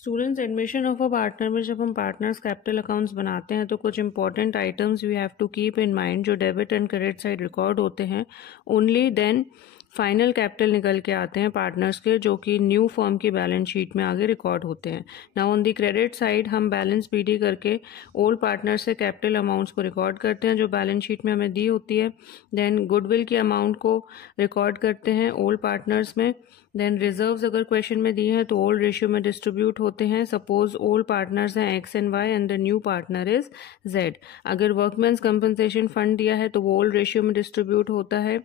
Students, admission of a partner में जब हम पार्टनर्स कैपिटल अकाउंट्स बनाते हैं तो कुछ important items we have to keep in mind. जो debit and credit side record होते हैं, ओनली देन फाइनल कैपिटल निकल के आते हैं पार्टनर्स के, जो कि न्यू फर्म की बैलेंस शीट में आगे रिकॉर्ड होते हैं। Now on the credit side हम बैलेंस पीडी करके ओल्ड पार्टनर्स से कैपिटल अमाउंट्स को रिकॉर्ड करते हैं जो बैलेंस शीट में हमें दी होती है। देन गुडविल की अमाउंट को रिकॉर्ड करते हैं ओल्ड पार्टनर्स में। देन रिजर्व्स अगर क्वेश्चन में दिए हैं तो ओल्ड रेशियो में डिस्ट्रीब्यूट होते हैं। सपोज ओल्ड पार्टनर्स हैं X and Y and the new partner is Z. अगर वर्कमैन्स कंपनसेशन फंड दिया है तो वो ओल्ड रेशियो में डिस्ट्रीब्यूट होता है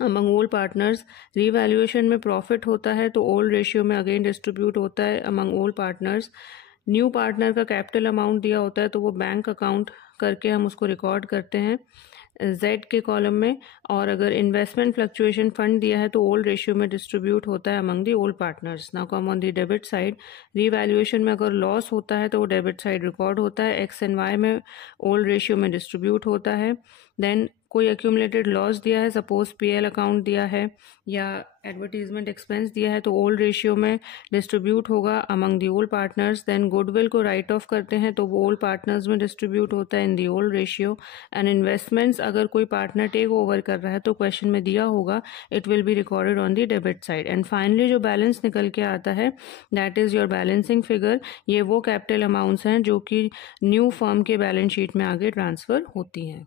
अमंग ओल्ड पार्टनर्स। रीवैल्यूएशन में प्रॉफिट होता है तो ओल्ड रेशियो में अगेन डिस्ट्रीब्यूट होता है among old partners. New partner का कैपिटल अमाउंट दिया होता है तो वो बैंक अकाउंट करके हम उसको रिकॉर्ड करते हैं जेड के कॉलम में। और अगर इन्वेस्टमेंट फ्लक्चुएशन फंड दिया है तो ओल्ड रेशियो में डिस्ट्रीब्यूट होता है among the old partners. Now come on the debit side, revaluation में अगर लॉस होता है तो वो डेबिट साइड रिकॉर्ड होता है। एक्स एंड वाई में ओल्ड रेशियो में डिस्ट्रीब्यूट होता है। देन कोई एक्यूमुलेटेड लॉस दिया है, सपोज पीएल अकाउंट दिया है या एडवर्टीजमेंट एक्सपेंस दिया है तो ओल्ड रेशियो में डिस्ट्रीब्यूट होगा among the old partners. Then goodwill को राइट ऑफ करते हैं तो वो ओल्ड पार्टनर्स में डिस्ट्रीब्यूट होता है in the old ratio. And investments अगर कोई पार्टनर टेक ओवर कर रहा है तो क्वेश्चन में दिया होगा, it will be recorded on the debit side. And finally जो बैलेंस निकल के आता है that is your balancing figure. ये वो कैपिटल अमाउंट्स हैं जो कि न्यू फर्म के बैलेंस शीट में आगे ट्रांसफर होती हैं।